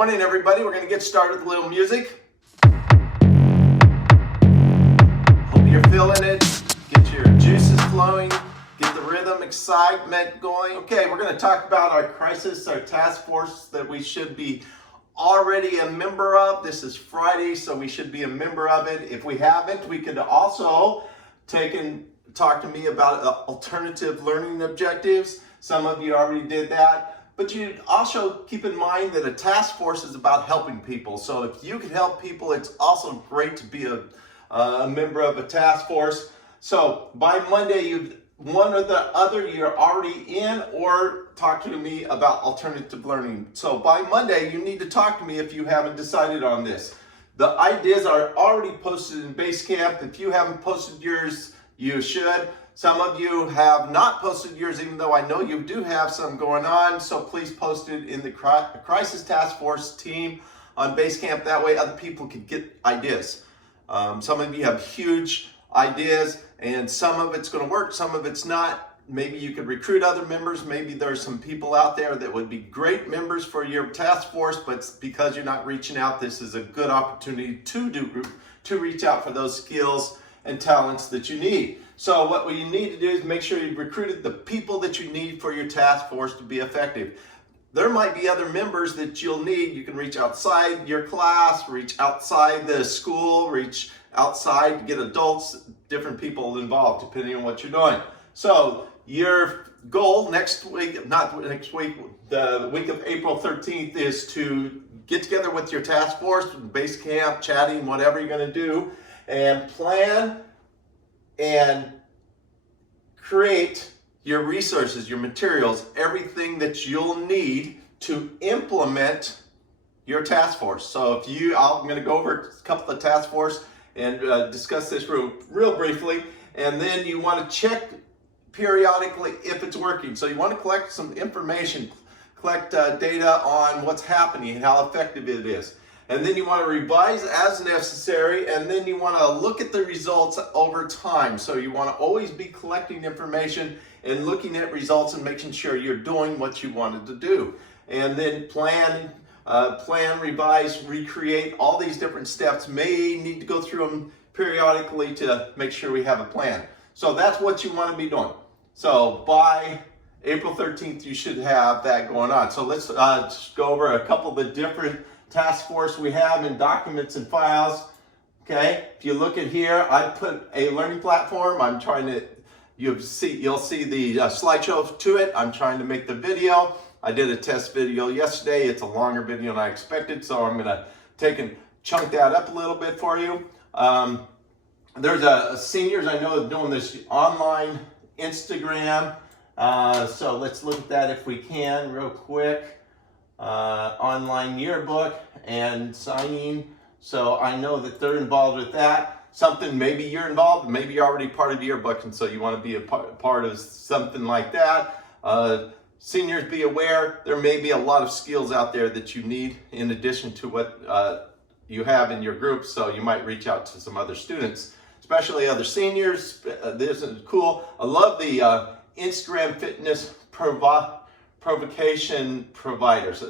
morning, everybody. We're going to get started with a little music. Hope you're feeling it. Get your juices flowing. Get the rhythm, excitement going. Okay, we're going to talk about our crisis, our task force that we should be already a member of. This is Friday, so we should be a member of it. If we haven't, we could also talk to me about alternative learning objectives. Some of you already did that. But you also keep in mind that a task force is about helping people. So if you can help people, it's also great to be a member of a task force. So by Monday, one or the other, you're already in, or talk to me about alternative learning. So by Monday, you need to talk to me if you haven't decided on this. The ideas are already posted in Basecamp. If you haven't posted yours, you should. Some of you have not posted yours, even though I know you do have some going on. So please post it in the Crisis Task Force team on Basecamp. That way other people can get ideas. Some of you have huge ideas, and some of it's going to work, some of it's not. Maybe you could recruit other members. Maybe there's some people out there that would be great members for your task force, but because you're not reaching out, this is a good opportunity to reach out for those skills and talents that you need. So what you need to do is make sure you've recruited the people that you need for your task force to be effective. There might be other members that you'll need. You can reach outside your class, reach outside the school, reach outside to get adults, different people involved, depending on what you're doing. So your goal next week, not next week, the week of April 13th, is to get together with your task force, Basecamp, chatting, whatever you're going to do, and plan and create your resources, your materials, everything that you'll need to implement your task force. So I'm going to go over a couple of task force and discuss this real briefly, and then you want to check periodically if it's working. So you want to collect some information, collect data on what's happening and how effective it is. And then you want to revise as necessary, and then you want to look at the results over time. So you want to always be collecting information and looking at results and making sure you're doing what you wanted to do. And then plan, revise, recreate, all these different steps. May need to go through them periodically to make sure we have a plan. So that's what you want to be doing. So by April 13th, you should have that going on. So let's just go over a couple of the different task force we have in documents and files. Okay, if you look at here, I put a learning platform. I'm trying to, you'll see the slideshow to it. I'm trying to make the video. I did a test video yesterday. It's a longer video than I expected, so I'm gonna take and chunk that up a little bit for you. There's a seniors I know doing this online Instagram. So let's look at that if we can real quick. Online yearbook and signing. So I know that they're involved with that. Something, maybe you're involved, maybe you're already part of the yearbook, and so you want to be a part of something like that. Seniors, be aware, there may be a lot of skills out there that you need in addition to what you have in your group, so you might reach out to some other students, especially other seniors. This is cool. I love the Instagram fitness provocation providers.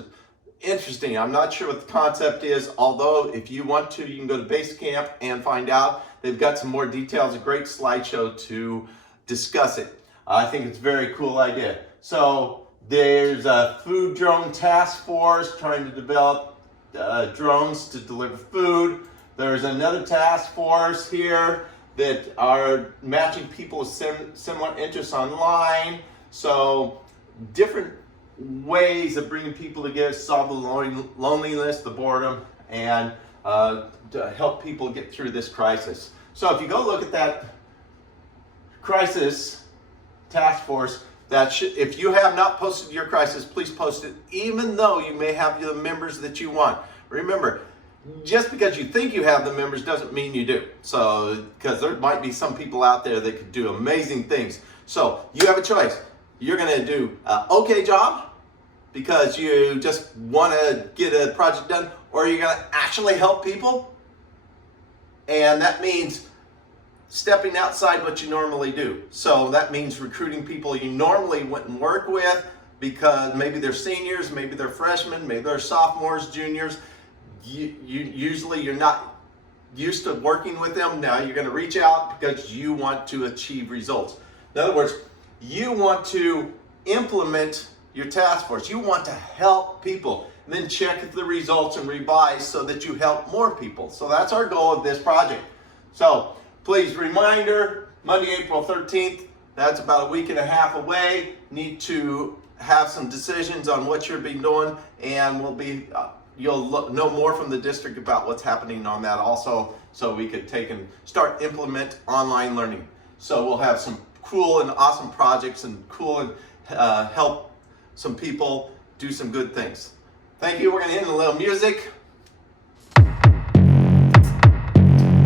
Interesting. I'm not sure what the concept is, although if you want to, you can go to Basecamp and find out. They've got some more details, a great slideshow to discuss it. I think it's a very cool idea. So there's a food drone task force trying to develop drones to deliver food. There's another task force here that are matching people with similar interests online. So different ways of bringing people together, solve the loneliness, the boredom, and to help people get through this crisis. So if you go look at that crisis task force, if you have not posted your crisis, please post it, even though you may have the members that you want. Remember, just because you think you have the members doesn't mean you do. So, because there might be some people out there that could do amazing things. So you have a choice. You're going to do an okay job because you just want to get a project done, or you're going to actually help people. And that means stepping outside what you normally do. So that means recruiting people you normally wouldn't work with, because maybe they're seniors, maybe they're freshmen, maybe they're sophomores, juniors. Usually you're not used to working with them. Now you're going to reach out because you want to achieve results. In other words, you want to implement your task force. You want to help people, and then check the results and revise so that you help more people. So that's our goal of this project. So please, reminder, Monday, April 13th, that's about a week and a half away. Need to have some decisions on what you'll be doing, and we'll be you'll know more from the district about what's happening on that also, so we could take and start implement online learning. So we'll have some cool and awesome projects and cool and help some people do some good things. Thank you. We're going to end with a little music.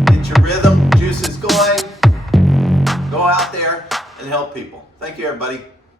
Get your rhythm juices going. Go out there and help people. Thank you, everybody.